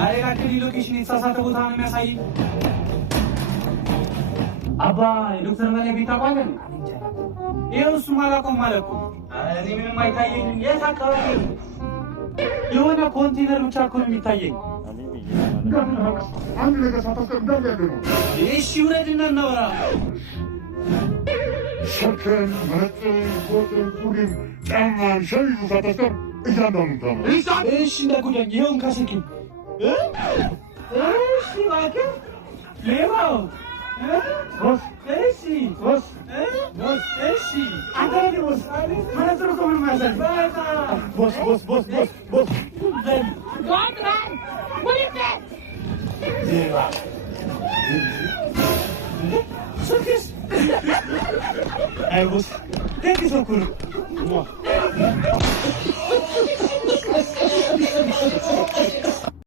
አሬ ላክልኝ ሎኬሽን የተሳሳተ ቦታ ነው የሚያሳይ። አባ የዶክተር በላይ ቤት አቋለን ይኸው እሱ ማላቆም ማለት ነው። እኔ ምንም አይታየኝም። የት አካባቢ የሆነ ኮንቴነር ብቻ እኮ ነው የሚታየኝ። አንድ ነገር ሳታስቀር እንዳትያገ ነው። እሺ ውረድና እናወራ። ስልክን፣ መነጽር፣ ኮትን፣ ሱሪን፣ ጫማን፣ ሸሚዙ ሳታስቀር እያንዳንዱ ታማ። እሺ እንዳጉዳኝ ይኸውን ካስኪኝ እሺ እባክህ ሌባው ቦስ እሺ ቦስ ቦስ እሺ አንተ ነህ ቦስ መነጽር እኮ ምንም አያሳይም። ቦስ ቦስ ቦስ ቦስ ቦስ ስልክስ አይ ቦስ ደግ ሰው እኮ ነው።